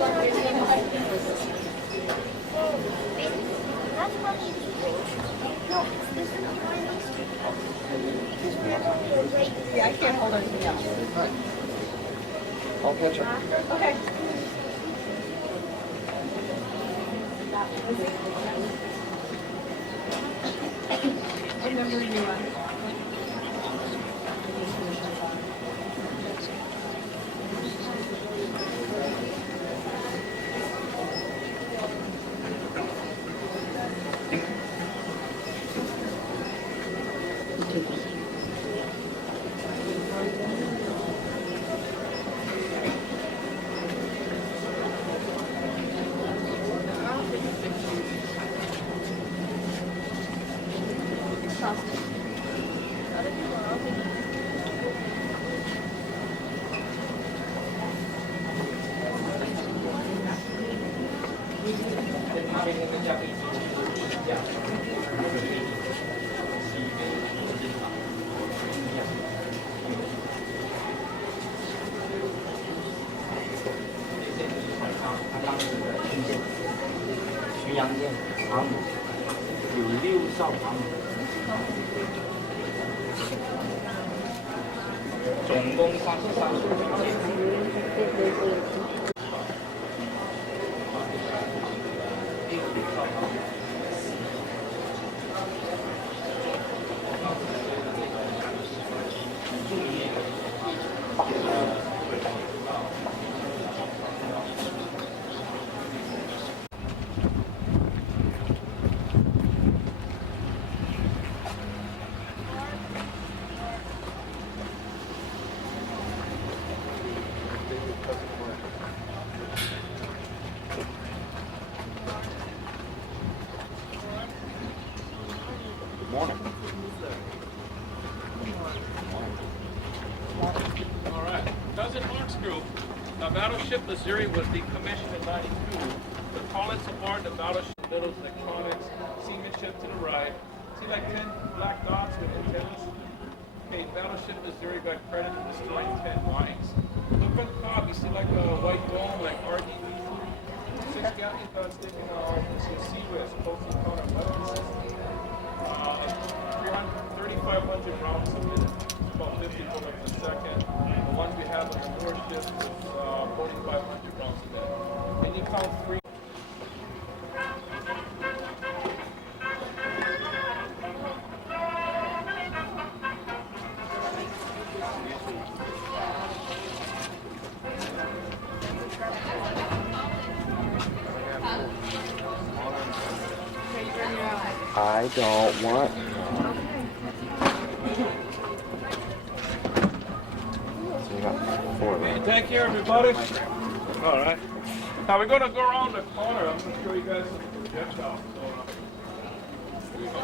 Yeah, I can't hold anything else. Right. I'll catch up. Okay. What number are you on?巡洋舰航母有6艘航母，总共33艘军舰。Morning. All right. Cousin Mark's group, the battleship Missouri was decommissioned in '92. The pilots aboard the battleship, little electronics, seamanship to the right. See like 10 black dots with antennas? Okay, battleship Missouri got credit for destroying 10 mines. Look at the top, you see like a white dome, like RGB. 6 Gatling guns sticking out, you see a CWIS, postal counter weapon system. 3,500 rounds a minute, about 50 bullets a second. The one we have on the warship was 4,500 rounds a minute. And you count 3. I don't want. So you got 4 of them. Thank you, everybody. All right. Now we're going to go around the corner. I'm going to show you guys some projectiles. So, here we go.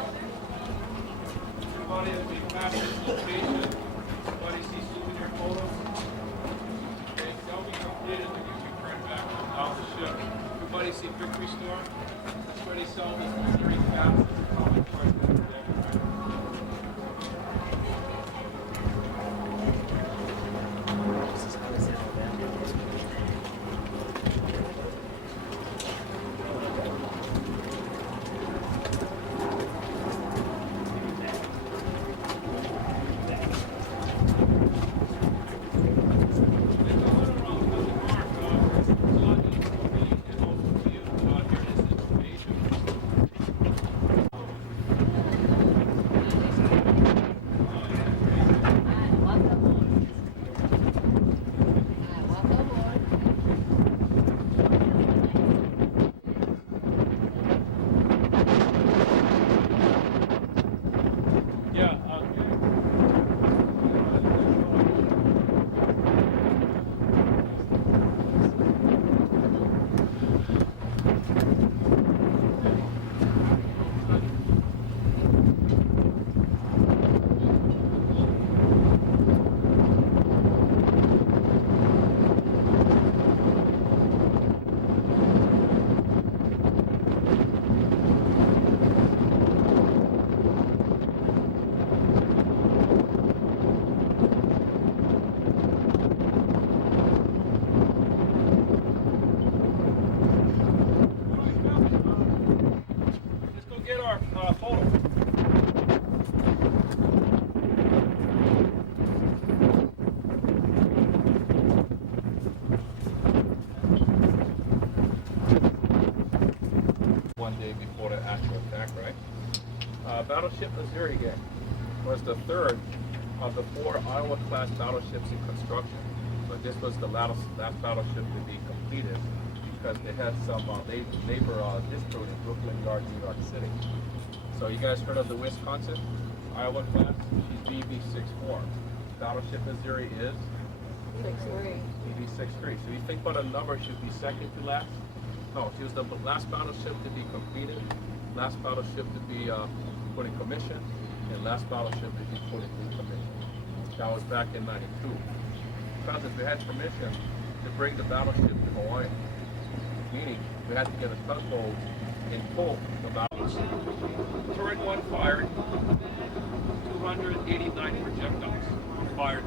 Everybody has been past this location. Everybody see souvenir photos. Okay, they'll be completed when you return back off the ship. Everybody see Victory Store? That's where they sell these Missouri caps and comic cards that are there. go to actual fact, right? Battleship Missouri again was the third of the 4 Iowa-class battleships in construction. But this was the last battleship to be completed because they had some labor dispute in Brooklyn Yard, New York City. So you guys heard of the Wisconsin Iowa class? She's BB-64. Battleship Missouri is 6-3. BB-63. So you think about a number should be second to last? No, she was the last battleship to be completed, last battleship to be put in commission, and last battleship to be put in commission. That was back in '92. Because we had permission to bring the battleship to Hawaii, meaning we had to get a tugboat and pull the battleship. Turret 1 fired 289 projectiles fired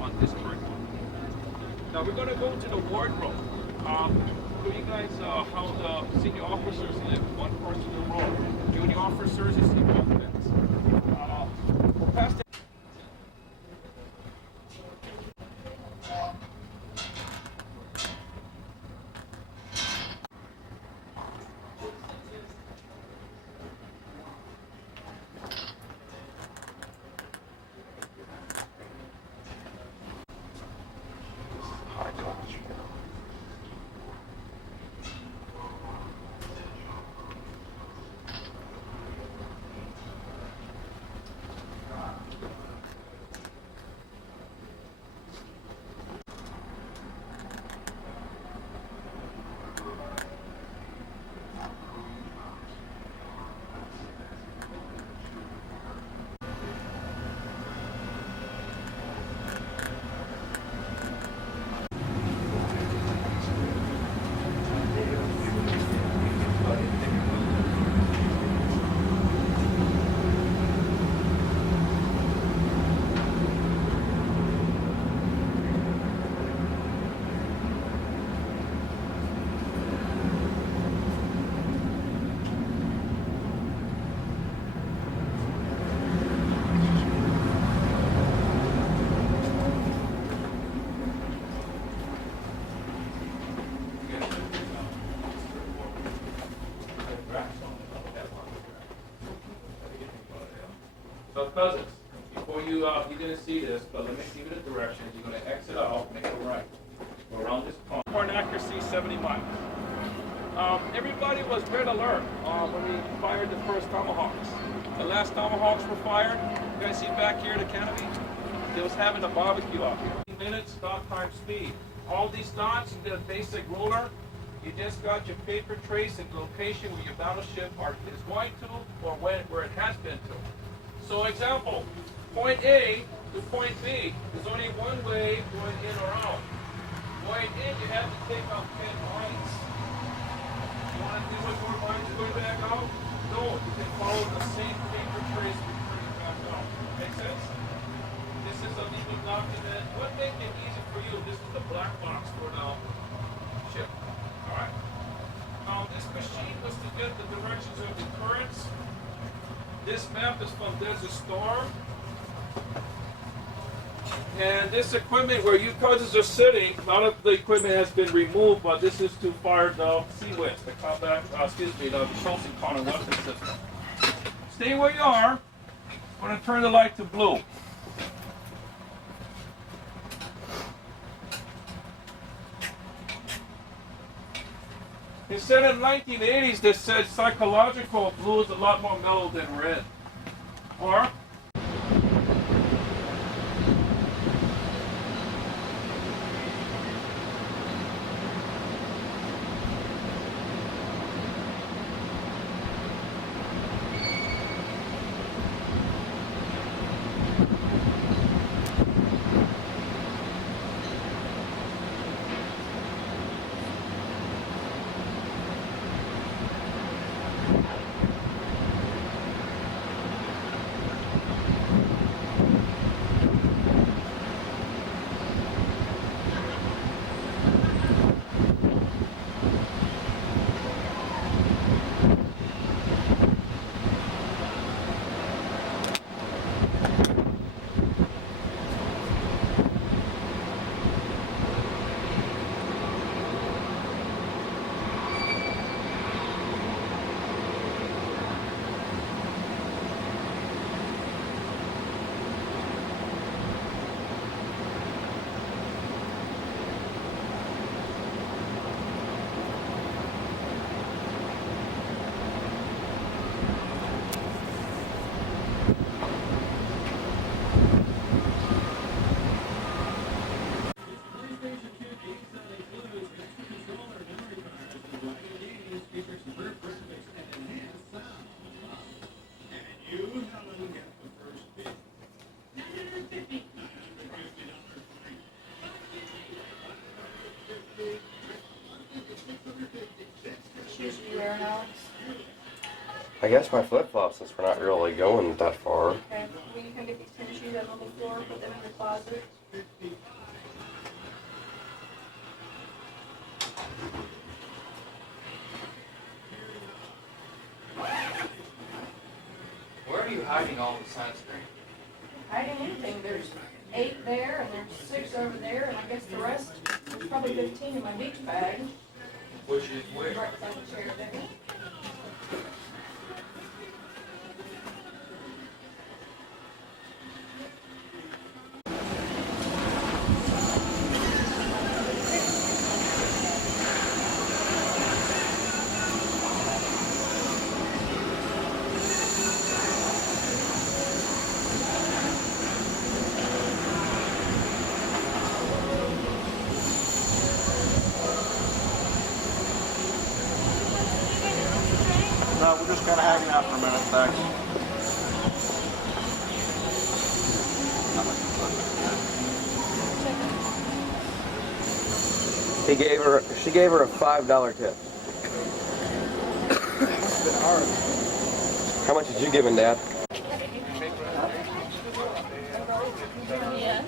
on this turret 1. Now we're going to go to the wardrobe. For you guys, how the senior officers live, one person in a row. Junior officers is equal fence. We'll pass the High gosh. So cousins, before you didn't see this, but let me give you the directions. You're going to exit out, make a right. Go around this pond. Point accuracy 70 miles. Everybody was red alert when we fired the first Tomahawks. The last Tomahawks were fired. You guys see back here the canopy? They was having a barbecue out here. Minutes, dot time speed. All these dots, the basic ruler. You just got your paper trace and location where your battleship is going to or where it has been to. So example, point A to point B, there's only one way going in or out. Going in, you have to take out 10 lines. You want to do what more lines going back out? No, you can follow the same paper trace returning back out. Make sense? This is a legal document. What make it easy for you? This is the black box for the ship. Alright? This machine was to get the directions of the currents. This map is from Desert Storm. And this equipment where you cousins are sitting, a lot of the equipment has been removed, but this is to fire the CWIS, the combat, the close encounter weapon system. Stay where you are. I'm going to turn the light to blue. It said in the 1980s, they said psychological blue is a lot more mellow than red. Or shoes are you wearing, Alex? I guess my flip-flops, since we're not really going that far. Okay. Will you come get these tennis shoes out on the floor, put them in your closet? Where are you hiding all the sunscreen? Hiding anything. There's 8 there, and there's 6 over there, and I guess the rest, there's probably 15 in my beach bag. Which is where? Right beside the chair there. No, we're just kind of hanging out for a minute, thanks. She gave her a $5 tip. It's been hard. How much did you give him, Dad? Yeah.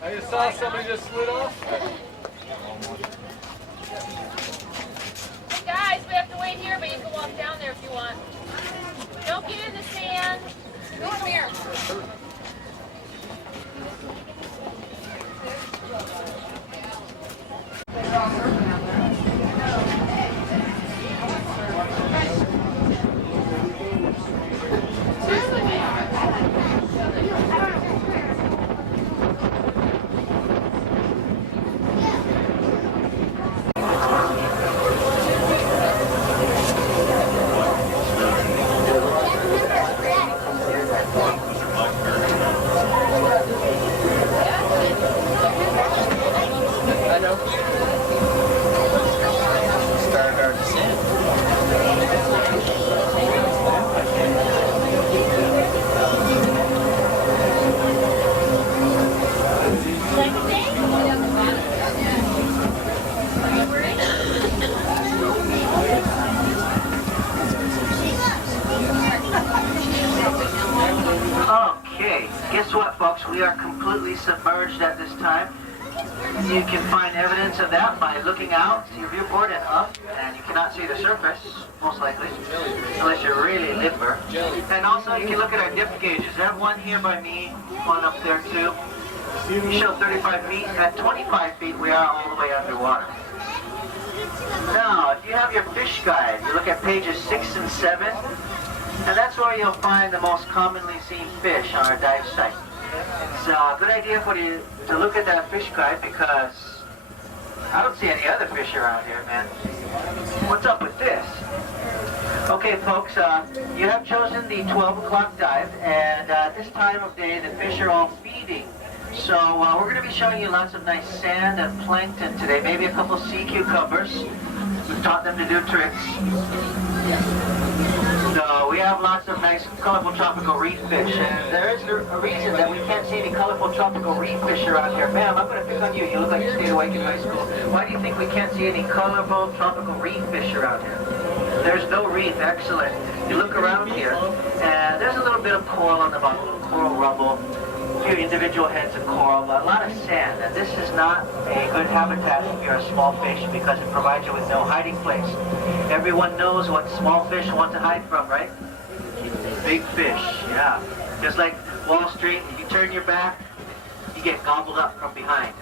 I just saw somebody just slid off. Hey guys, we have to wait here, but you can walk down there if you want. Don't get in the sand. Come here. Okay, guess what, folks? We are completely submerged at this time. You can find evidence of that by looking out your viewport and up, and you cannot see the surface, most likely, unless you're really limber. And also, you can look at our depth gauges. I have one here by me, one up there too. You show 35 feet. At 25 feet, we are all the way underwater. Now, if you have your fish guide, you look at pages 6 and 7, and that's where you'll find the most commonly seen fish on our dive site. It's a good idea for you to look at that fish guide because I don't see any other fish around here, man. What's up with this? Okay, folks, you have chosen the 12 o'clock dive, and at this time of day, the fish are all feeding. So we're going to be showing you lots of nice sand and plankton today, maybe a couple sea cucumbers. We've taught them to do tricks. So we have lots of nice colorful tropical reef fish, and there is a reason that we can't see any colorful tropical reef fish around here. Ma'am, I'm going to pick on you. You look like you stayed awake in high school. Why do you think we can't see any colorful tropical reef fish around here? There's no reef. Excellent. You look around here, and there's a little bit of coral on the bottom, a little coral rubble, a few individual heads of coral, but a lot of sand. And this is not a good habitat if you're a small fish because it provides you with no hiding place. Everyone knows what small fish want to hide from, right? Big fish, yeah. Just like Wall Street, if you turn your back, you get gobbled up from behind.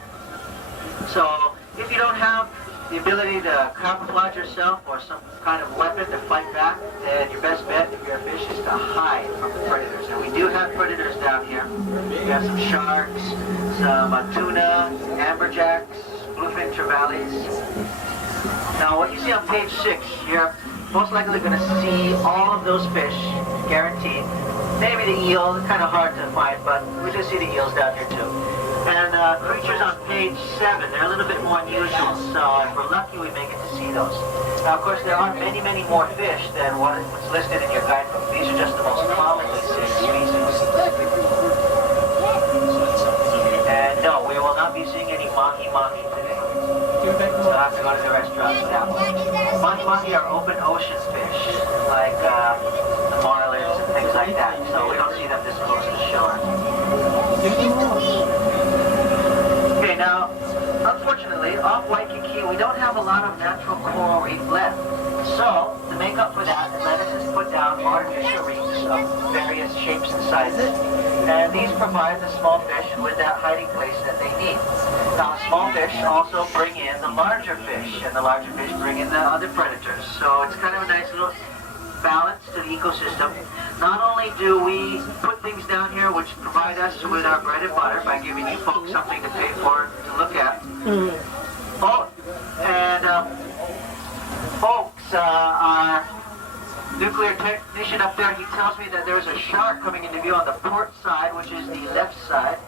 So if you don't have the ability to camouflage yourself or some kind of weapon to fight back, then your best bet if you're a fish is to hide from the predators. And we do have predators down here. We have some sharks, some tuna, amberjacks, bluefin trevallies. Now what you see on page 6, you're most likely going to see all of those fish, guaranteed. Maybe the eel, kind of hard to find, but we do see the eels down here too. And creatures on page 7, they're a little bit more unusual, so if we're lucky we may get to see those. Now of course there are many, many more fish than what's listed in your guidebook. These are just the most commonly seen species. time, so we don't see them this close to shore. Okay, now, unfortunately, off Waikiki, we don't have a lot of natural coral reef left. So, to make up for that, Atlantis has put down artificial reefs of various shapes and sizes, and these provide the small fish with that hiding place that they need. Now, the small fish also bring in the larger fish, and the larger fish bring in the other predators. So it's kind of a nice little balance to the ecosystem. Not only do we put things down here which provide us with our bread and butter by giving you folks something to pay for, to look at. Oh, and folks, our nuclear technician up there, he tells me that there's a shark coming into view on the port side, which is the left side.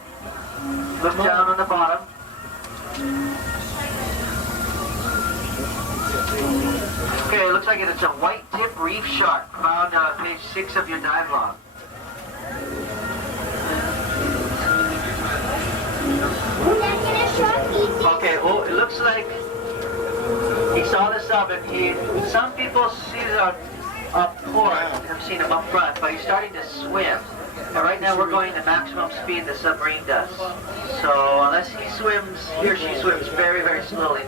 Look down on the bottom. Okay, it looks like it's a white tip reef shark, found on page 6 of your dive log. Okay, well, it looks like he saw this up, and some people see it up port, have seen him up front, but he's starting to swim. And right now we're going the maximum speed the submarine does. So unless he or she swims very, very slowly.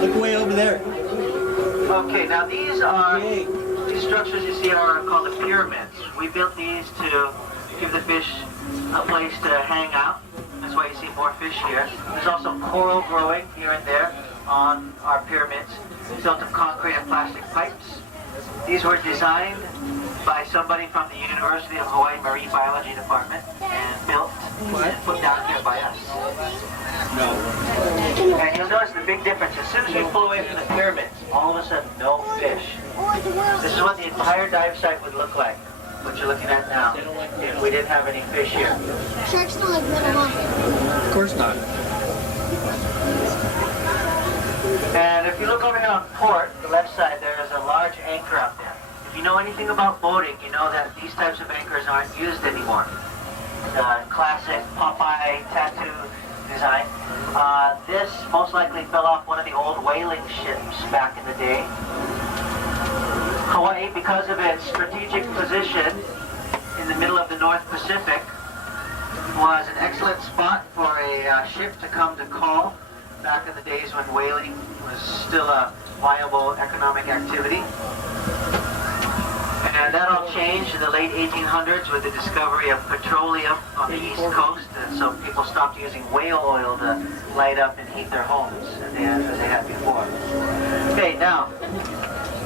Look way over there. Okay, now these structures you see are called the pyramids. We built these to give the fish a place to hang out. That's why you see more fish here. There's also coral growing here and there on our pyramids, built of concrete and plastic pipes. These were designed by somebody from the University of Hawaii Marine Biology Department and built and put down here by us. And you'll notice the big difference. As soon as we pull away from the pyramids, all of a sudden, no fish. This is what the entire dive site would look like, what you're looking at now, if we didn't have any fish here. Sharks don't like little ones. Of course not. And if you look over here on port, the left side, there is a large anchor out there. If you know anything about boating, you know that these types of anchors aren't used anymore. The classic Popeye tattoo design. This most likely fell off one of the old whaling ships back in the day. Hawaii, because of its strategic position in the middle of the North Pacific, was an excellent spot for a ship to come to call back in the days when whaling was still a viable economic activity. And that all changed in the late 1800s with the discovery of petroleum on the East Coast, and so people stopped using whale oil to light up and heat their homes as they had before. Okay, now,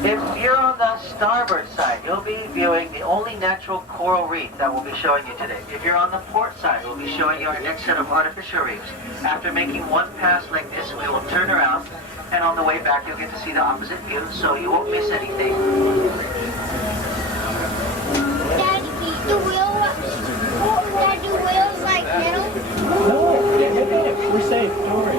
if you're on the starboard side, you'll be viewing the only natural coral reef that we'll be showing you today. If you're on the port side, we'll be showing you our next set of artificial reefs. After making one pass like this, we will turn around, and on the way back, you'll get to see the opposite view, so you won't miss anything. Daddy, do whales like metal? No, we're safe. Don't worry.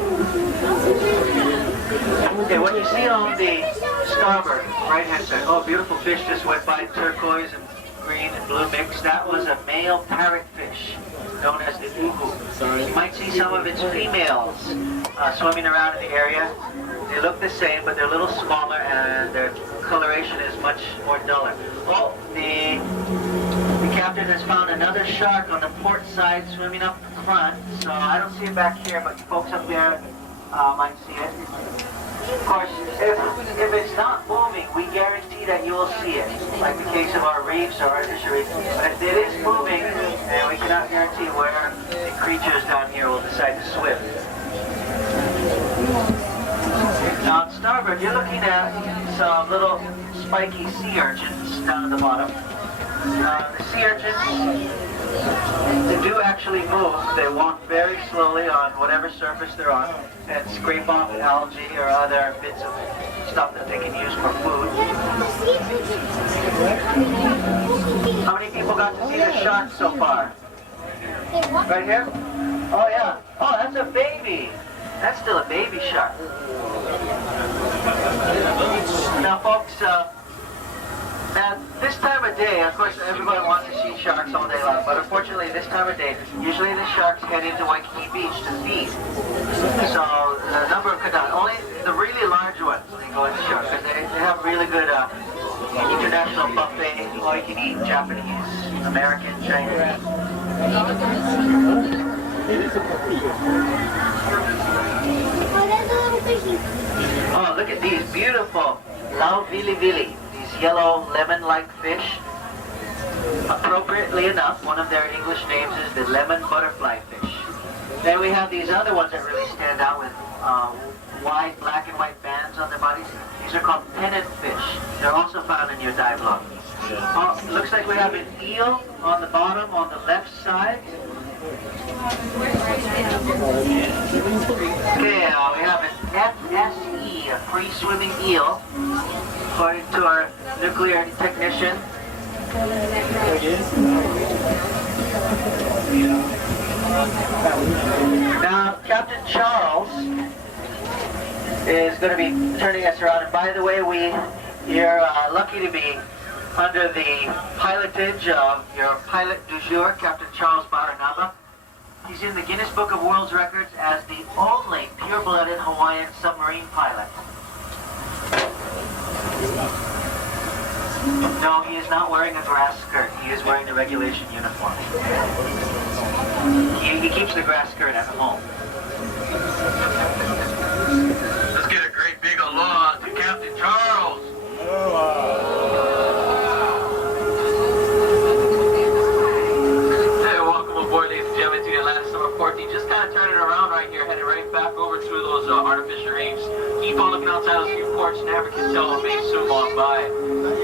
Okay, what you see on the starboard, right-hand side, oh, beautiful fish just went by, turquoise and green and blue mix. That was a male parrotfish known as the Oahu. You might see some of its females swimming around in the area. They look the same, but they're a little smaller and their coloration is much more duller. Oh, the captain has found another shark on the port side swimming up front. So I don't see it back here, but you folks up there might see it. Of course, if it's not moving, we guarantee that you will see it, like the case of our reefs or artificial reefs. But if it is moving, then we cannot guarantee where the creatures down here will decide to swim. Now on starboard, you're looking at some little spiky sea urchins down at the bottom. The sea urchins, they do actually move. They walk very slowly on whatever surface they're on and scrape off algae or other bits of stuff that they can use for food. How many people got to see the shark so far? Right here? Oh yeah. Oh, that's a baby. That's still a baby shark. Now folks, at this time of day, of course everybody wants to see sharks all day long, but unfortunately this time of day, usually the sharks head into Waikiki Beach to feed. So a number of canals. Only the really large ones they go into show because they have really good international buffet, all you can eat, Japanese, American, Chinese. Oh, there's a little fishy. Oh, look at these beautiful Lau Vili Vili, these yellow lemon-like fish. Appropriately enough, one of their English names is the lemon butterfly fish. Then we have these other ones that really stand out with wide black and white bands on their bodies. These are called pennant fish. They're also found in your dive log. Oh, looks like we have an eel on the bottom on the left side. Okay, we have an FSE, a free-swimming eel, according to our nuclear technician. Now, Captain Charles is going to be turning us around. And by the way, you're lucky to be under the pilotage of your pilot du jour, Captain Charles Baranaba. He's in the Guinness Book of World Records as the only pure-blooded Hawaiian submarine pilot. No, he is not wearing a grass skirt. He is wearing the regulation uniform. He keeps the grass skirt at home. Let's get a great big aloha to Captain Charles. Hey, welcome aboard, ladies and gentlemen, to the Atlantic Summer 14. Just kind of turning around right here, headed right back over through those artificial reefs. Keep on looking outside those few ports. Never can tell what may soon walk by.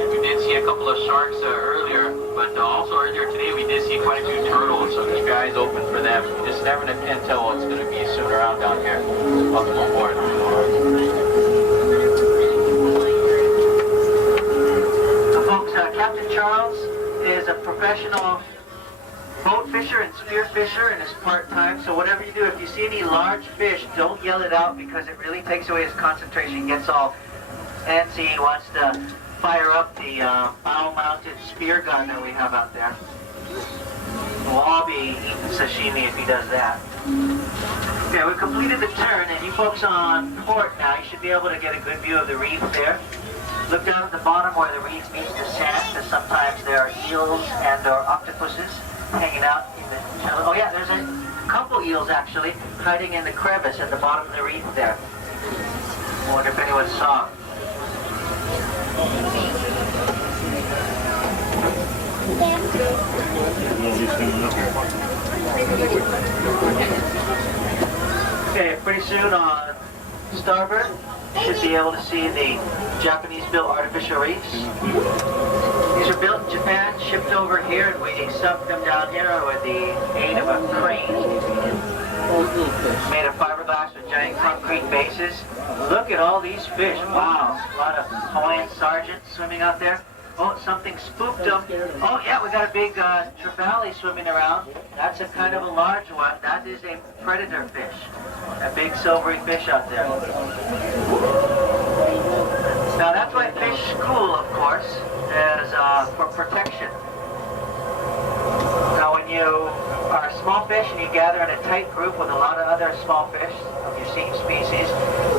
We did see a couple of sharks earlier, but also earlier today we did see quite a few turtles, so keep your eyes open for them. You just never can tell what's going to be soon around down here. Welcome aboard. So folks, Captain Charles is a professional boat fisher and spear fisher and is part-time, so whatever you do, if you see any large fish, don't yell it out because it really takes away his concentration. He gets all antsy. He wants to fire up the bow-mounted spear gun that we have out there. We'll all be eating sashimi if he does that. Okay, we've completed the turn, and you folks on port now, you should be able to get a good view of the reef there. Look down at the bottom where the reef meets the sand, because sometimes there are eels and or octopuses hanging out in the shallow. Oh yeah, there's a couple eels actually hiding in the crevice at the bottom of the reef there. I wonder if anyone saw them. Okay, pretty soon on starboard, you should be able to see the Japanese-built artificial reefs. These are built in Japan, shipped over here, and we sunk them down here with the aid of a crane. Made of fiberglass with giant concrete bases. Look at all these fish. Wow, a lot of Hawaiian sergeants swimming out there. Oh, something spooked them. Oh yeah, we got a big trevally swimming around. That's a kind of a large one. That is a predator fish. A big silvery fish out there. Now that's why fish school, of course, is for protection. Now when you are a small fish and you gather in a tight group with a lot of other small fish of your same species,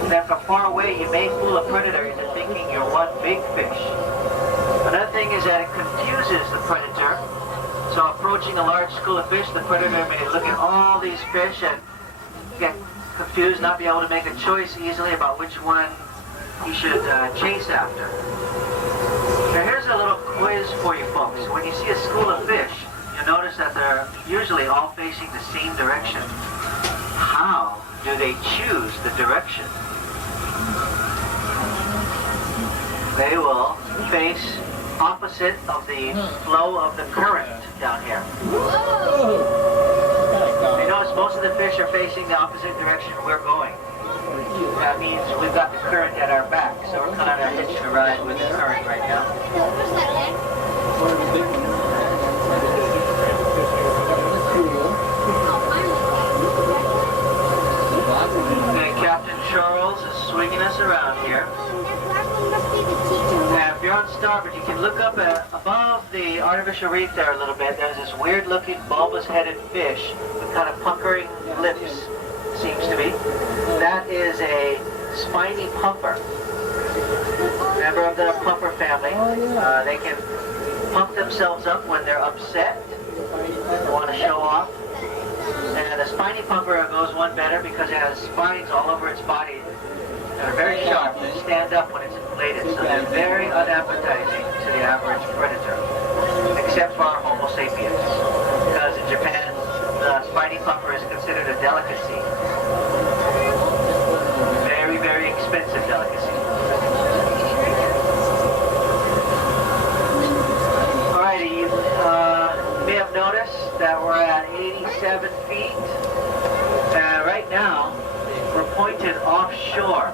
then from far away you may fool a predator into thinking you're one big fish. Another thing is that it confuses the predator. So approaching a large school of fish, the predator may look at all these fish and get confused, not be able to make a choice easily about which one he should chase after. Now here's a little quiz for you folks. When you see a school of fish, you'll notice that they're usually all facing the same direction. How do they choose the direction? They will face opposite of the flow of the current down here. You notice most of the fish are facing the opposite direction we're going. That means we've got the current at our back, so we're kind of hitched a ride with the current right now. And Captain Charles is swinging us around here. Now, if you're on starboard, you can look up above the artificial reef there a little bit. There's this weird-looking, bulbous-headed fish with kind of puckering lips seems to be. That is a spiny pumper. Member of the pumper family. They can pump themselves up when they're upset, want to show off. And the spiny pumper goes one better because it has spines all over its body that are very sharp and stand up when it's inflated. So they're very unappetizing to the average predator, except for our Homo sapiens. Because in Japan, the spiny pumper is considered a delicacy. Very, very expensive delicacy. Alrighty, you may have noticed that we're at 87 feet. And right now, we're pointed offshore.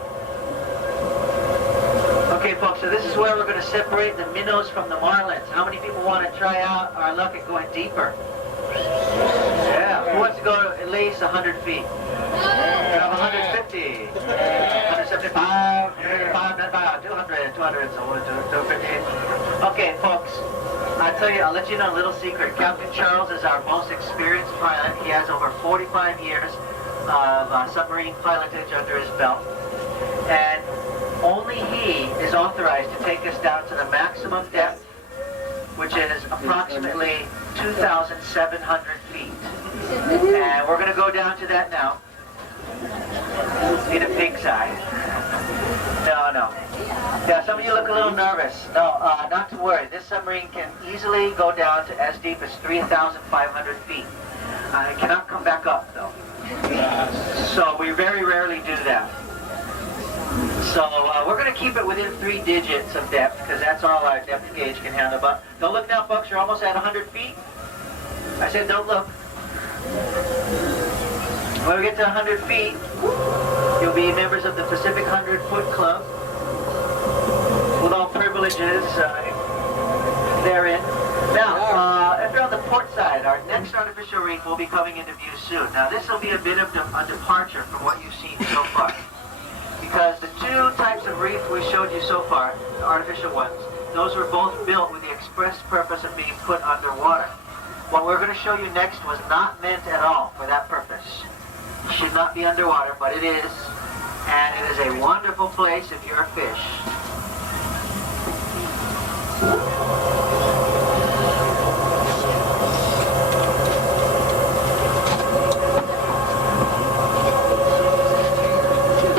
Okay, folks, so this is where we're going to separate the minnows from the marlins. How many people want to try out our luck at going deeper? Yeah, who wants to go at least 100 feet? We have 150, 175, 175, 200, 200, so we'll do 250. Okay, folks, I'll let you know a little secret. Captain Charles is our most experienced pilot. He has over 45 years of submarine pilotage under his belt. And only he is authorized to take us down to the maximum depth, which is approximately 2,700 feet. And we're going to go down to that now. In a pig's eye. No. Yeah, some of you look a little nervous. No, not to worry. This submarine can easily go down to as deep as 3,500 feet. It cannot come back up, though. So we very rarely do that. So we're going to keep it within 3 digits of depth, because that's all our depth gauge can handle. But don't look now, folks. You're almost at 100 feet. I said don't look. When we get to 100 feet, you'll be members of the Pacific 100-Foot Club, with all privileges therein. Now, if you're on the port side, our next artificial reef will be coming into view soon. Now, this will be a bit of a departure from what you've seen so far, because the 2 types of reef we showed you so far, the artificial ones, those were both built with the express purpose of being put underwater. What we're going to show you next was not meant at all for that purpose. It should not be underwater, but it is, and it is a wonderful place if you're a fish.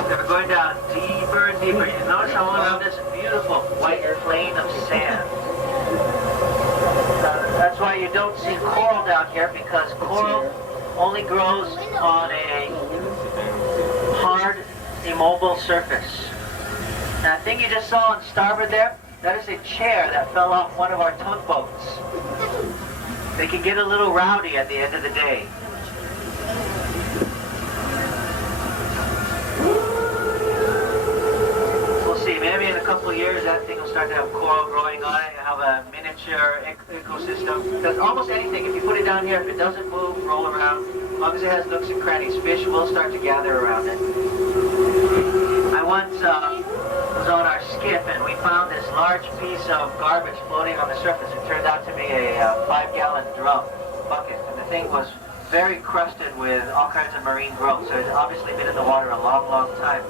They're going down deeper and deeper. You notice how all around this beautiful white plain of sand. That's why you don't see coral down here, because coral only grows on a hard, immobile surface. Now, the thing you just saw on starboard there, that is a chair that fell off one of our tugboats. They can get a little rowdy at the end of the day. We'll see, maybe in a couple of years that thing will start to have coral growing on it and have a miniature ecosystem. Because almost anything, if you put it down here, if it doesn't move, roll around, as long as it has nooks and crannies, fish will start to gather around it. I once was on our skiff and we found this large piece of garbage floating on the surface. It turned out to be a 5-gallon drum bucket, and the thing was very crusted with all kinds of marine growth, so it had obviously been in the water a long, long time.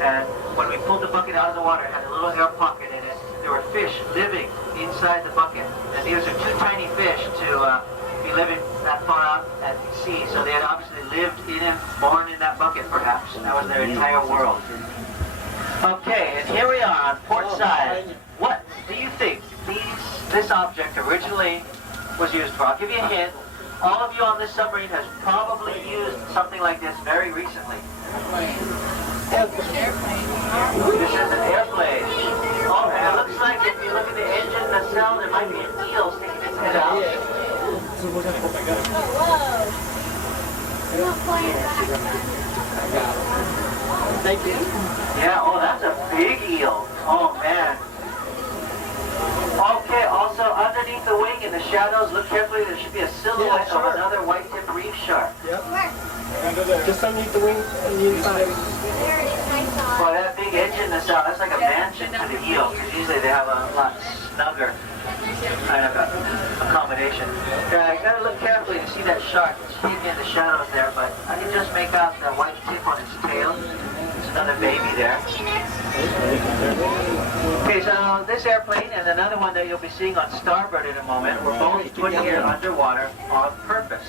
And when we pulled the bucket out of the water, it had a little air pocket in it. There were fish living inside the bucket, and these are too tiny fish to be living that far out at sea, so they had obviously lived in and born in that bucket, perhaps. That was their entire world. Okay, and here we are on port side. What do you think this object originally was used for? I'll give you a hint. All of you on this submarine has probably used something like this very recently. This is an airplane. Oh, and it looks like if you look at the engine nacelle, there might be an eel sticking its head out. Thank you. Yeah, oh, that's a big eel. Oh, man. Okay, also underneath the wing in the shadows, look carefully, there should be a silhouette of another white-tipped reef shark. Yep. Just underneath the wing on the inside. Boy, that big engine nacelle, that's like a mansion to the eel, because usually they have a lot snugger kind of accommodation. Yeah, you gotta look carefully to see that shark. It's hidden in the shadows there, but I can just make out the white tip another baby there. Okay, so this airplane and another one that you'll be seeing on starboard in a moment were both put here underwater on purpose.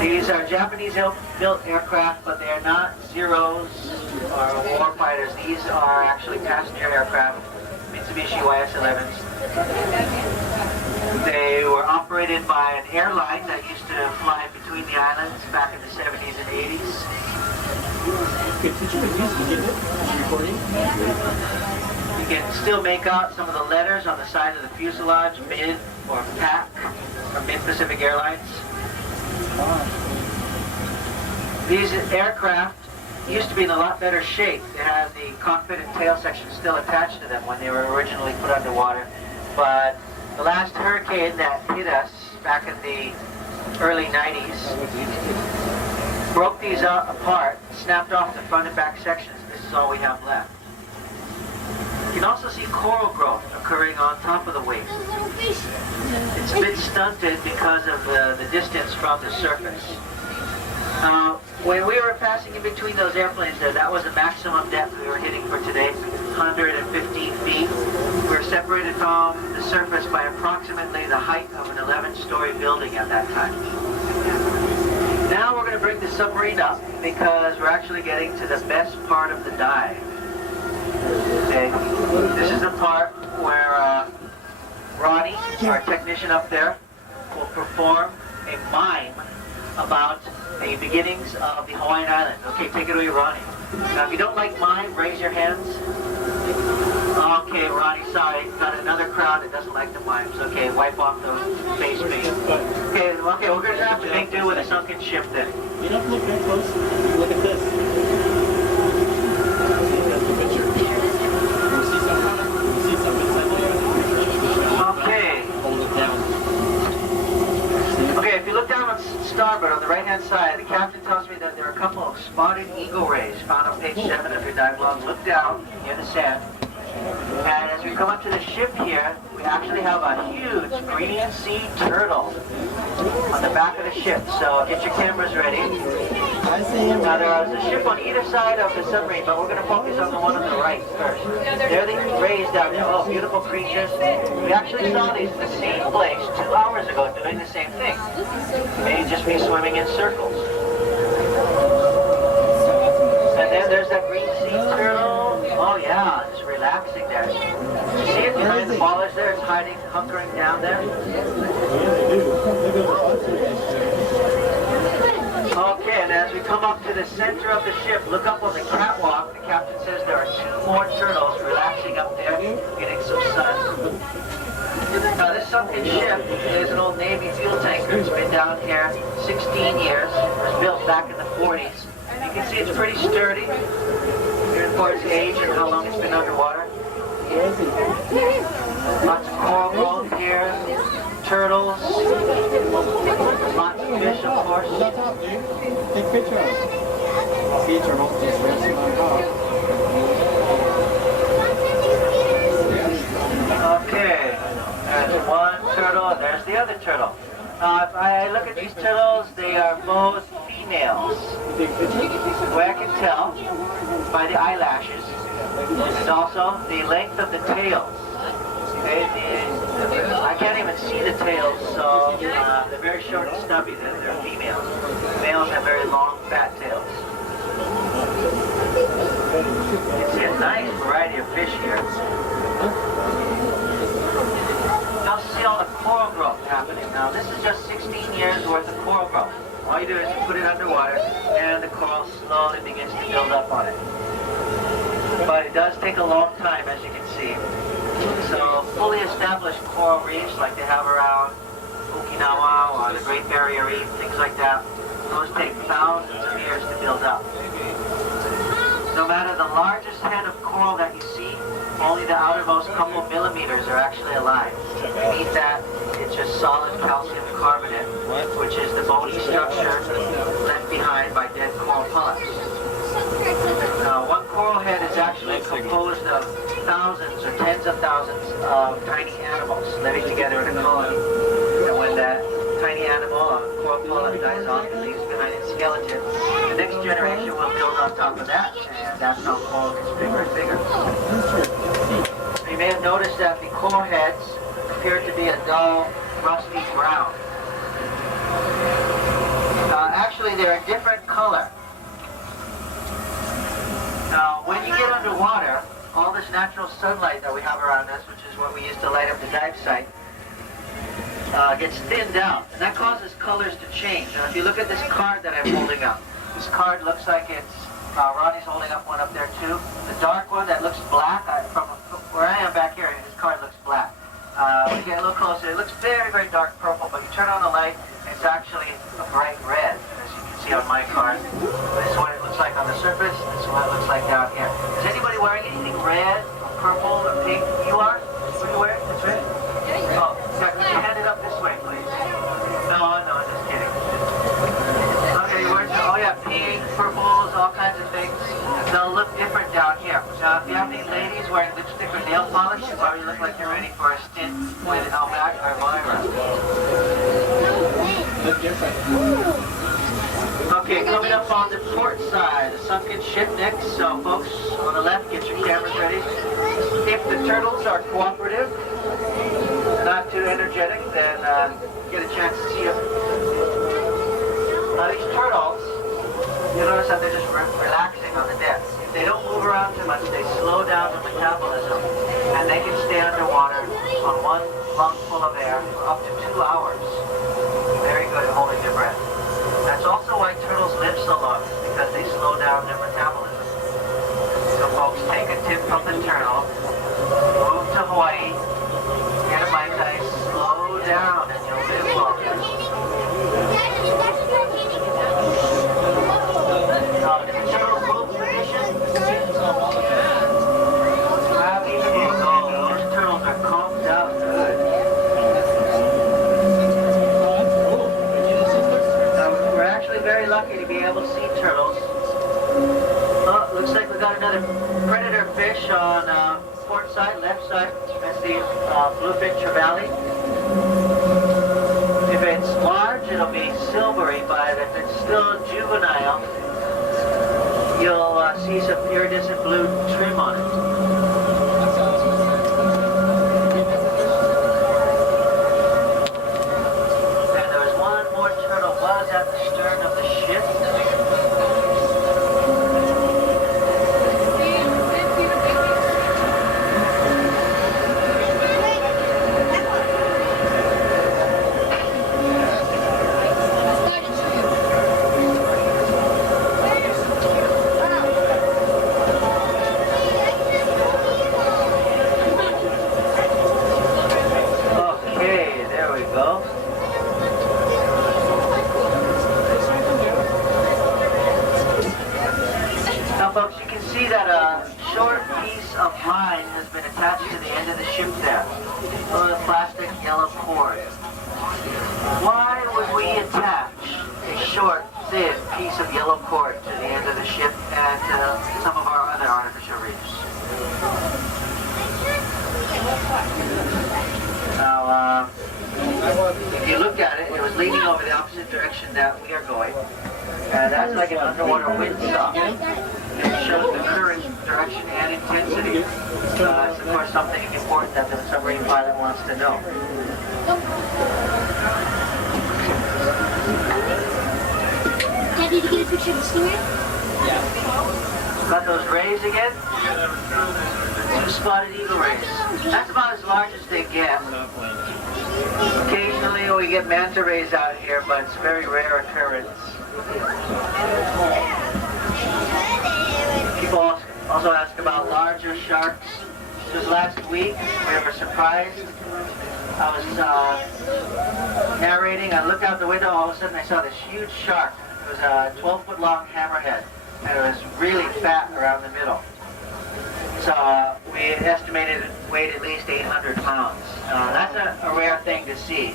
These are Japanese-built aircraft, but they are not Zeros or warfighters. These are actually passenger aircraft, Mitsubishi YS-11s. They were operated by an airline that used to fly between the islands back in the 70s and 80s. You can still make out some of the letters on the side of the fuselage, MID or PAC, or Mid-Pacific Airlines. These aircraft used to be in a lot better shape. They have the cockpit and tail section still attached to them when they were originally put underwater. But the last hurricane that hit us back in the early 90s broke these apart, snapped off the front and back sections. This is all we have left. You can also see coral growth occurring on top of the wing. It's a bit stunted because of the distance from the surface. When we were passing in between those airplanes there, that was the maximum depth we were hitting for today, 115 feet. We were separated from the surface by approximately the height of an 11-story building at that time. Now we're going to bring the submarine up because we're actually getting to the best part of the dive. Okay. This is the part where Ronnie, our technician up there, will perform a mime about the beginnings of the Hawaiian Islands. Okay, take it away, Ronnie. Now, if you don't like mime, raise your hands. Okay, Ronnie, sorry. Got another crowd that doesn't like the mimes. Okay, wipe off the face paint. Okay, we're going to have to make do with a sunken ship then. You don't look very close. You look at this. That's the picture. You see something? You see something inside there? Okay. Hold it down. Okay, if you look down on starboard on the right-hand side, the captain tells me that there are a couple of spotted eagle rays found on page 7 of your dive log. Look down near the sand. And as we come up to the ship here, we actually have a huge green sea turtle on the back of the ship. So get your cameras ready. Now there is a ship on either side of the submarine, but we're going to focus on the one on the right first. There are the rays down there. Oh, beautiful creatures. We actually saw these in the same place 2 hours ago doing the same thing. They just be swimming in circles. And then there's that green sea turtle. Oh yeah, it's relaxing there. You see it behind the ballers there? It's hiding, hunkering down there. Okay, and as we come up to the center of the ship, look up on the catwalk. The captain says there are 2 more turtles relaxing up there, getting some sun. Now this sunken ship is an old Navy fuel tanker. It's been down here 16 years. It was built back in the 40s. You can see it's pretty sturdy for its age and how long it's been underwater. Lots of coral growth here, turtles, lots of fish, of course. Take a picture of it. Sea turtles just resting on top. Okay, there's one turtle and there's the other turtle. If I look at these turtles, they are both females. The way I can tell by the eyelashes and also the length of the tails. Okay, I can't even see the tails, so they're very short and stubby. They're females. Males have very long, fat tails. You can see a nice variety of fish here. You'll see all the coral growth happening. Now, this is just 16 years worth of coral growth. All you do is put it underwater, and the coral slowly begins to build up on it. But it does take a long time, as you can see. So, fully established coral reefs, like they have around Okinawa or the Great Barrier Reef, things like that, those take thousands of years to build up. No matter the largest head of coral that you see, only the outermost couple millimeters are actually alive. Beneath that, it's just solid calcium carbonate, which is the bony structure left behind by dead coral polyps. Now, one coral head is actually composed of thousands or tens of thousands of tiny animals living together in a colony. And when that tiny animal, a coral polyp, dies off, it leaves behind its skeleton. The next generation will build on top of that, and that's how coral gets bigger and bigger. You may have noticed that the core heads appear to be a dull, rusty brown. Actually, they're a different color. Now, when you get underwater, all this natural sunlight that we have around us, which is what we use to light up the dive site, gets thinned out, and that causes colors to change. Now, if you look at this card that I'm holding up, this card looks like it's, Ronnie's holding up one up there too. The dark one that looks black, from where I am back here, this card looks black. When you get a little closer, it looks very, very dark purple, but you turn on the light, it's actually a bright red, as you can see on my card. This is what it looks like on the surface, this is what it looks like down here. Is anybody wearing anything red, or purple, or pink? You are? What are you wearing? It's red? Oh, yeah, could you hand it up this way, please? No, just kidding. Okay, you're wearing, oh yeah, pink, purples, all kinds of things. They'll look different down here. Now, if you have any ladies wearing lipstick or nail polish, you probably look like you're ready for a stint with Outback or Moira. Look different. Okay, coming up on the port side, the sunken ship next. So, folks, on the left, get your cameras ready. If the turtles are cooperative, not too energetic, then get a chance to see them. These turtles, you notice that they're just relaxing on the deck. If they don't move around too much, they slow down their metabolism, and they can stay underwater on one lung full of air for up to 2 hours. Very good at holding their breath. That's also why turtles live so long, because they slow down their metabolism. So folks, take a tip from the turtle, move to Hawaii, get a Mai Tai, slow down, and you'll live longer. Did the turtles move position? Those turtles are calmed down good. We're actually very lucky to be able to see turtles. Oh, looks like we got another predator fish on port side, left side. That's the bluefin trevally. If it's large, it'll be silvery, but if it's still juvenile, you'll see some iridescent blue trim on it. And there was one more turtle buzz at the stern of the ship. If you look at it, it was leaning over the opposite direction that we are going. And that's like an underwater windsock. It shows the current direction and intensity. That's of course something important that the submarine pilot wants to know. Dad, did you get a picture of the stingray? Yeah. Got those rays again? 2 spotted eagle rays. That's about as large as they get. Occasionally we get manta rays out here, but it's a very rare occurrence. People also ask about larger sharks. Just last week, we were surprised. I was narrating, I looked out the window, all of a sudden I saw this huge shark. It was a 12-foot long hammerhead, and it was really fat around the middle. So we estimated it weighed at least 800 pounds. That's a rare thing to see,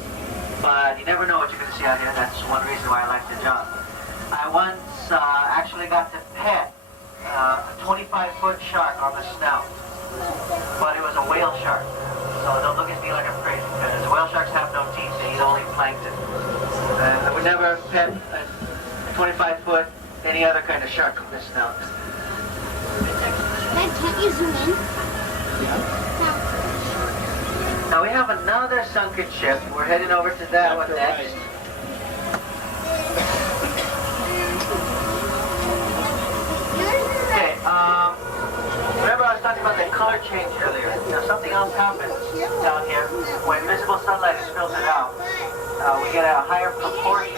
but you never know what you're going to see out here. That's one reason why I like the job. I once actually got to pet a 25-foot shark on the snout, but it was a whale shark. So don't look at me like I'm crazy, because whale sharks have no teeth, they eat only plankton. And I would never pet a 25 foot, any other kind of shark will miss out. Dad, can't you zoom in? Now we have another sunken ship. We're heading over to that one next. Okay, remember I was talking about the color change earlier. Now something else happens down here. When visible sunlight is filtered out, we get a higher proportion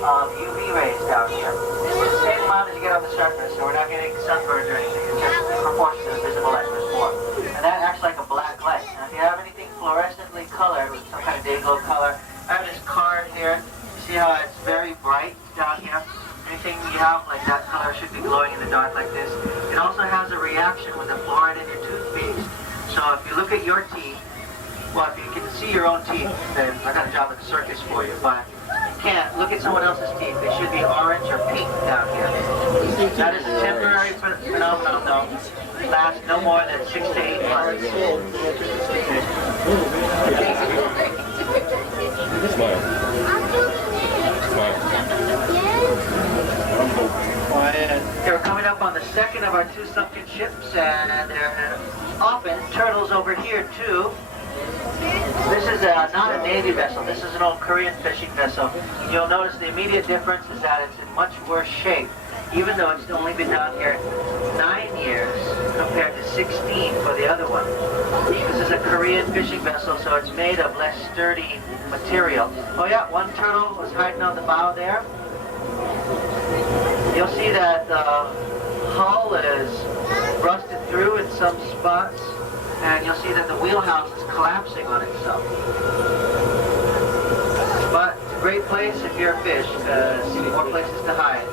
of UV rays down here. It's the same amount as you get on the surface, so we're not getting sunburns or anything. It's just the proportion of visible light is more. And that acts like a black light. Now if you have anything fluorescently colored with some kind of day glow color, I have this card here. You see how it's very bright down here? Anything you have like that color should be glowing in the dark like this. It also has a reaction with the fluoride in your toothpaste. So if you look at your teeth, well, if you can see your own teeth, then I got a job at the circus for you. But if you can't, look at someone else's teeth. They should be orange or pink down here. That is a temporary phenomenon, though. It lasts no more than 6 to 8 months. Smile. Smile. Okay, we're coming up on the second of our 2 sunken ships, and there are often turtles over here, too. This is not a Navy vessel. This is an old Korean fishing vessel. You'll notice the immediate difference is that it's in much worse shape, even though it's only been down here 9 years compared to 16 for the other one. This is a Korean fishing vessel, so it's made of less sturdy material. Oh yeah, one turtle was hiding on the bow there. You'll see that the hull is rusted through in some spots. And you'll see that the wheelhouse is collapsing on itself. But it's a great place if you're a fish, because more places to hide.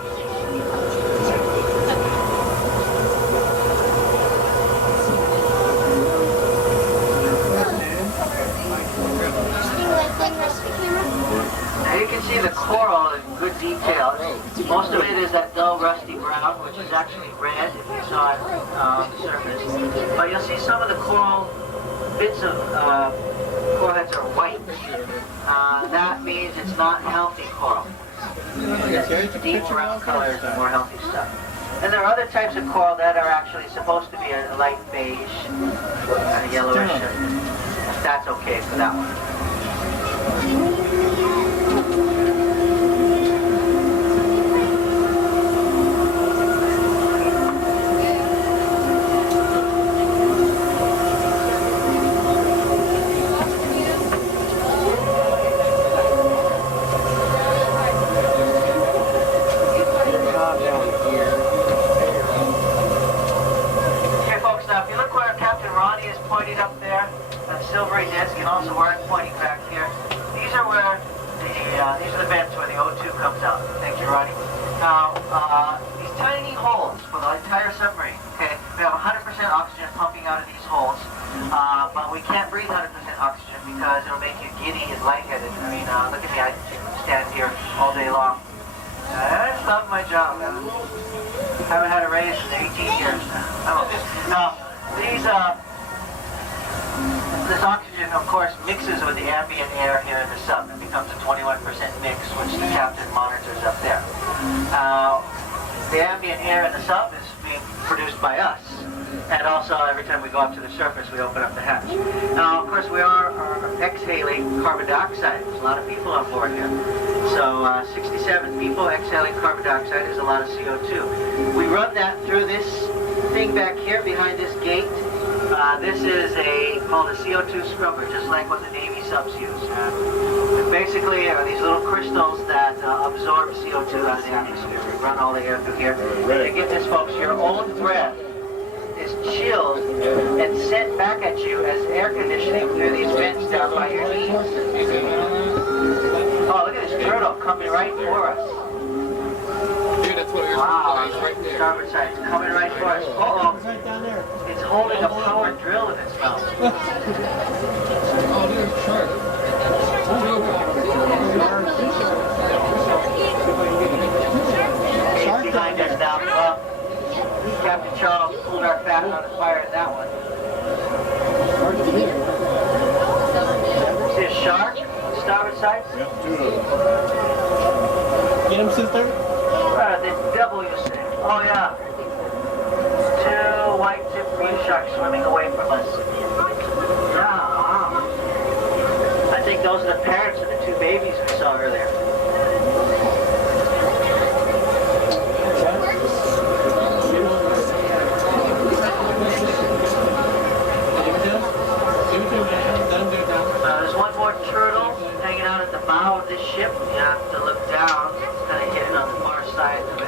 Now you can see the coral in good detail. Most of it is that dull rusty brown, which is actually red if you saw it on the surface. But you'll see some of the coral bits of coral heads are white. That means it's not healthy coral. Deep brown colors are more healthy stuff. And there are other types of coral that are actually supposed to be a light beige, kind of yellowish. That's okay for that one. These tiny holes for the entire submarine, okay? We have 100% oxygen pumping out of these holes, but we can't breathe 100% oxygen because it'll make you giddy and lightheaded. I mean, look at me, I stand here all day long. I just love my job. I haven't had a raise in 18 years now. Now, this oxygen, of course, mixes with the ambient air here in the sub. It becomes a 21% mix, which the captain monitors up there. The ambient air in the sub is being produced by us. And also, every time we go up to the surface, we open up the hatch. Now, of course, we are exhaling carbon dioxide. There's a lot of people on board here. So, 67 people exhaling carbon dioxide is a lot of CO2. We run that through this thing back here behind this gate. This is called a CO2 scrubber, just like what the Navy subs use. Basically, these little crystals that absorb CO2 out of the atmosphere. We run all the air through here. To get this, folks, your own breath is chilled and sent back at you as air conditioning through these vents down by your knees. Oh, look at this turtle coming right for us. Wow, starboard side, it's coming right for us. Uh-oh. It's holding a power drill in its mouth. Oh, there's a shark. Okay, behind us now. Well, Captain Charles pulled our fat out of fire in that one. See a shark on the starboard side? Yep, 2 of them. Get him, sister. earlier. There's one more turtle hanging out at the bow of this ship. You have to look down, kind of hidden on the far side of it.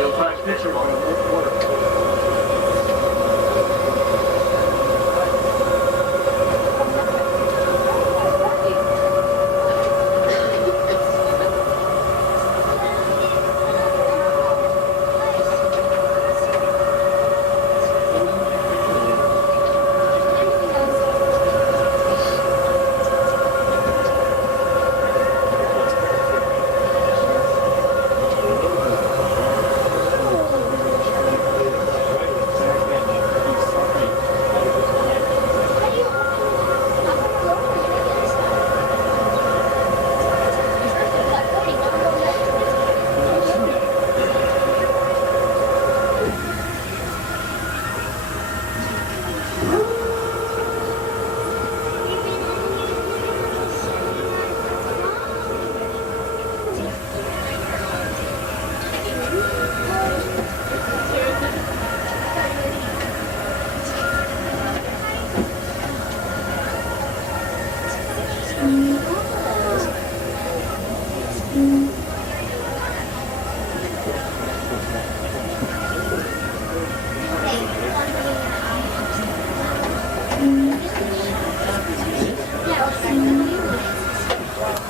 It's much visible.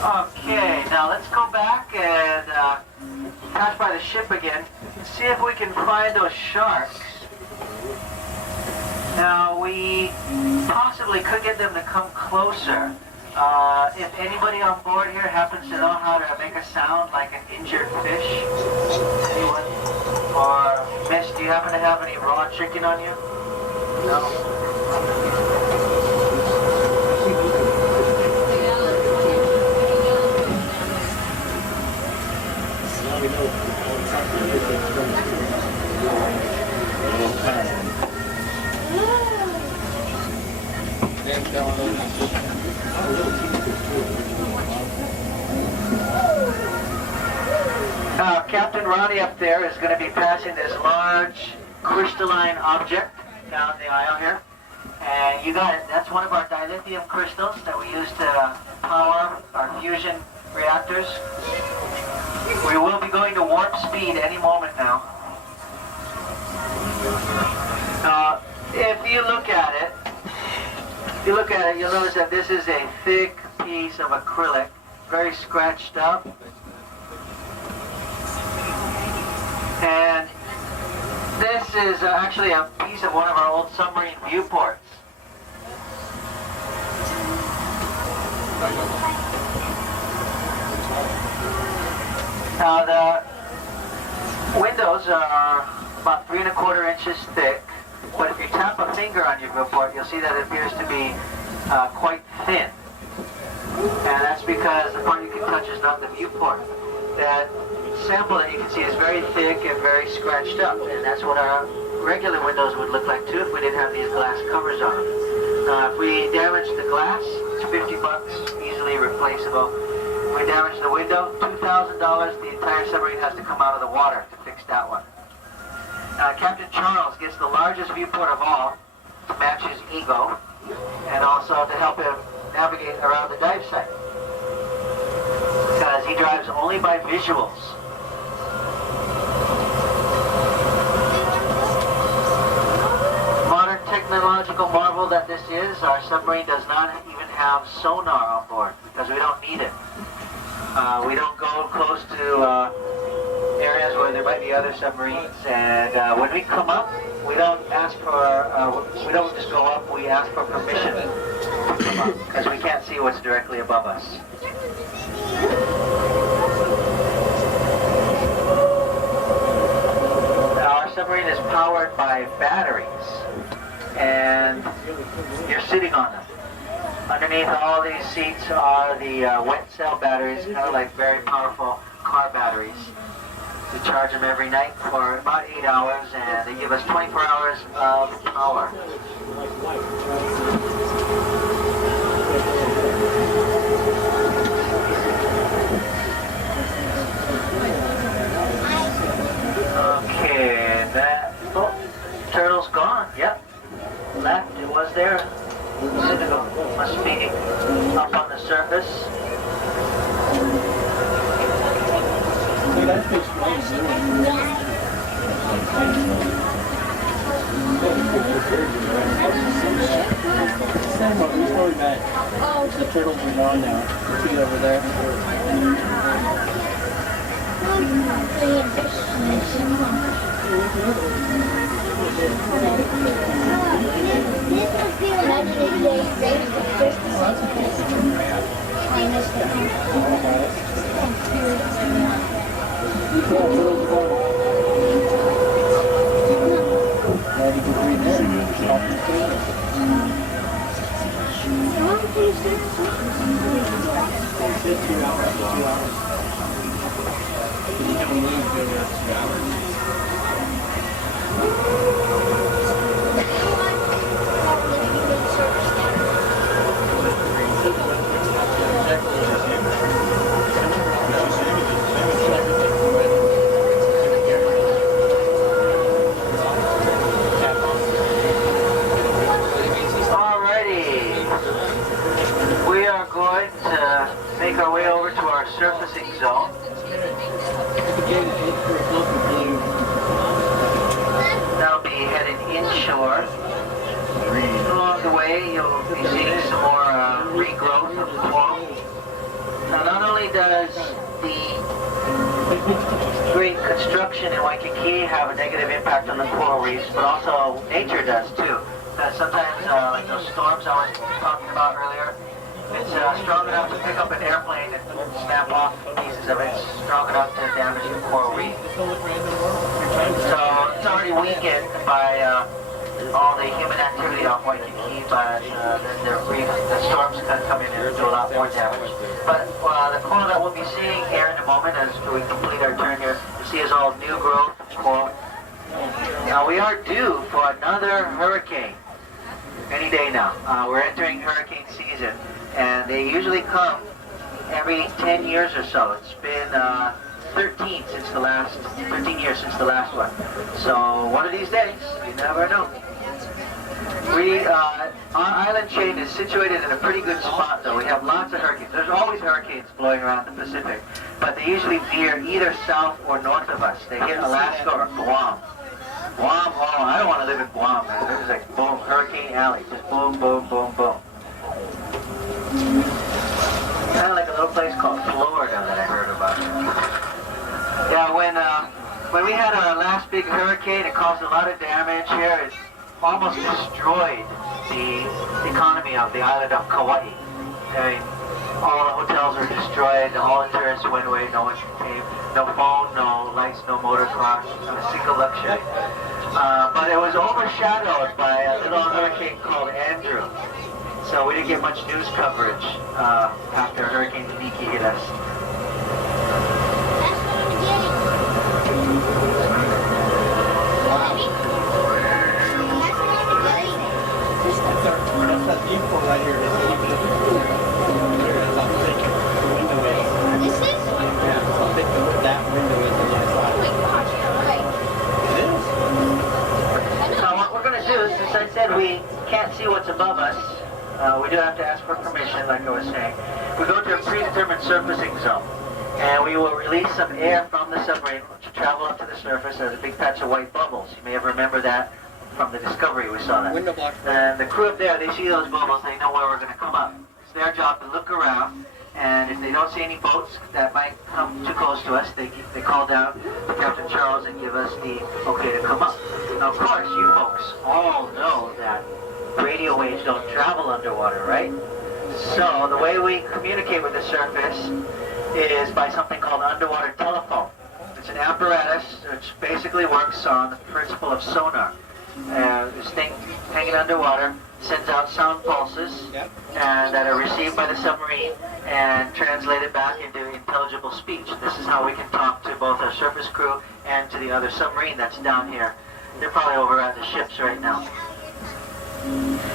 Okay, now let's go back and pass by the ship again and see if we can find those sharks. Now, we possibly could get them to come closer. If anybody on board here happens to know how to make a sound like an injured fish, anyone? Or, Miss, do you happen to have any raw chicken on you? No? Captain Ronnie up there is going to be passing this large crystalline object down the aisle here. And you got it. That's one of our dilithium crystals that we use to power our fusion reactors. We will be going to warp speed any moment now. If you look at it, you'll notice that this is a thick piece of acrylic, very scratched up. And this is actually a piece of one of our old submarine viewports. Now the windows are about 3 1/4 inches thick, but if you tap a finger on your viewport, you'll see that it appears to be quite thin. And that's because the part you can touch is not the viewport. That sample that you can see is very thick and very scratched up, and that's what our regular windows would look like too if we didn't have these glass covers on them. If we damage the glass, it's $50, easily replaceable. If we damage the window, $2,000. The entire submarine has to come out of the water to fix that one. Captain Charles gets the largest viewport of all to match his ego, and also to help him navigate around the dive site, because he drives only by visuals. Modern technological marvel that this is, our submarine does not even have sonar on board because we don't need it. We don't go close to areas where there might be other submarines, and when we come up, we don't ask for, we don't just go up, we ask for permission to come up, because we can't see what's directly above us. Now, our submarine is powered by batteries, and you're sitting on them. Underneath all these seats are the wet cell batteries, kind of like very powerful car batteries. We charge them every night for about 8 hours, and they give us 24 hours of power. Citadel must be up on the surface. Hey, that fish was same one, we story back. The turtles are gone now. You see it over there? Make our way over to our surfacing zone. Now be headed inshore. Along the way, you'll be seeing some more regrowth of coral. Now, not only does the great construction in Waikiki have a negative impact on the coral reefs, but also nature does too. Sometimes, like those storms I was talking about earlier, it's strong enough to pick up an airplane and snap off pieces of it. It's strong enough to damage the coral reef. So it's already weakened by all the human activity off Waikiki, but the storms can come in and do a lot more damage. But the coral that we'll be seeing here in a moment as we complete our turn here, you see is all new growth coral. Now we are due for another hurricane any day now. We're entering hurricane season. And they usually come every 10 years or so. It's been 13 years since the last one. So one of these days, you never know. Our island chain is situated in a pretty good spot though. We have lots of hurricanes. There's always hurricanes blowing around the Pacific, but they usually veer either south or north of us. They hit Alaska or Guam. Guam, oh, I don't want to live in Guam, man. There's like boom, Hurricane Alley, just boom, boom, boom, boom. Kind of like a little place called Florida that I heard about. Yeah, when we had our last big hurricane, it caused a lot of damage here. It almost destroyed the economy of the island of Kauai. I mean, all the hotels were destroyed, all the tourists went away, no one came, no phone, no lights, no motor cars, not a single luxury. But it was overshadowed by a little hurricane called Andrew. So we didn't get much news coverage after Hurricane Deniki hit us. That's that deep one right here. That's how thick the window is. This is? Yeah, that's how thick that window is on the outside. Oh my gosh, you're right. It is. So what we're going to do, since I said we can't see what's above us, we do have to ask for permission, like I was saying. We go to a predetermined surfacing zone, and we will release some air from the submarine to travel up to the surface as a big patch of white bubbles. You may have remembered that from the Discovery, we saw that. Window block. And the crew up there, they see those bubbles, they know where we're going to come up. It's their job to look around, and if they don't see any boats that might come too close to us, they call down to Captain Charles and give us the okay to come up. Now, of course, you folks all know that radio waves don't travel underwater, right? So the way we communicate with the surface is by something called underwater telephone. It's an apparatus which basically works on the principle of sonar. This thing hanging underwater sends out sound pulses and that are received by the submarine and translated back into intelligible speech. This is how we can talk to both our surface crew and to the other submarine that's down here. They're probably over at the ships right now.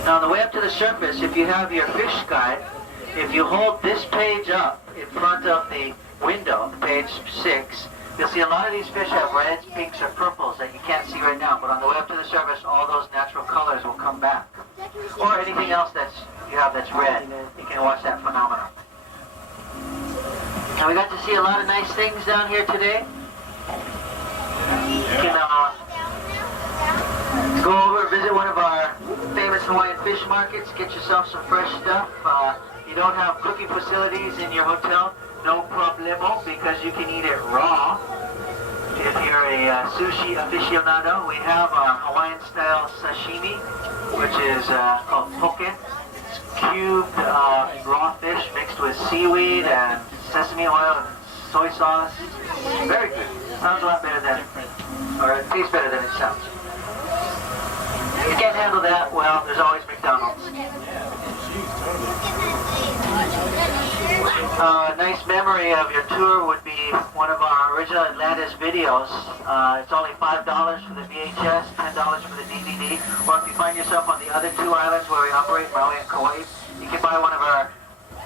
Now on the way up to the surface, if you have your fish guide, if you hold this page up in front of the window, page 6, You'll see a lot of these fish have reds, pinks, or purples that you can't see right now, but on the way up to the surface, all those natural colors will come back. Or anything else you have that's red. You can watch that phenomenon. And we got to see a lot of nice things down here today. You can go over, visit one of our famous Hawaiian fish markets, get yourself some fresh stuff. You don't have cooking facilities in your hotel, no problemo, because you can eat it raw. If you're a sushi aficionado, we have our Hawaiian-style sashimi, which is called poke. It's cubed raw fish mixed with seaweed and sesame oil and soy sauce. Very good. Sounds a lot better than, or it tastes better than it sounds. If you can't handle that, well, there's always McDonald's. A nice memory of your tour would be one of our original Atlantis videos. It's only $5 for the VHS, $10 for the DVD. Or if you find yourself on the other two islands where we operate, Maui and Kauai, you can buy one of our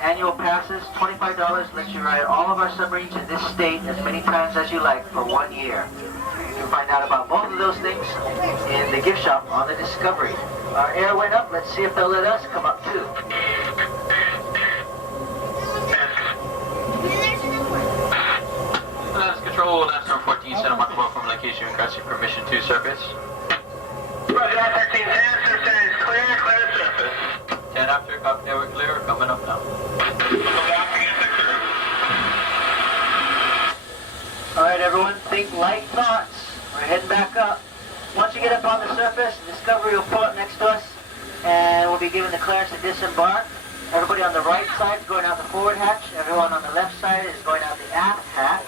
annual passes. $25 lets you ride all of our submarines in this state as many times as you like for 1 year. You can find out about both of those things in the gift shop on the Discovery. Our air went up. Let's see if they'll let us come up too. Control, National 14, Santa Monica, from location, requesting permission to surface. Roger, 13, Santa is clear surface. 10 after, up there, we're clear, coming up now. Alright everyone, think light thoughts. We're heading back up. Once you get up on the surface, the Discovery will pull up next to us, and we'll be given the clearance to disembark. Everybody on the right side is going out the forward hatch. Everyone on the left side is going out the aft hatch.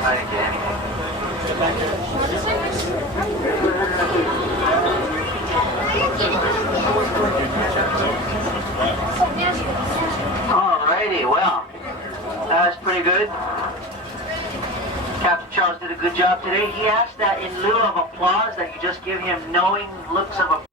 I didn't get anything. Alrighty, well, that was pretty good. Captain Charles did a good job today. He asked that in lieu of applause that you just give him knowing looks of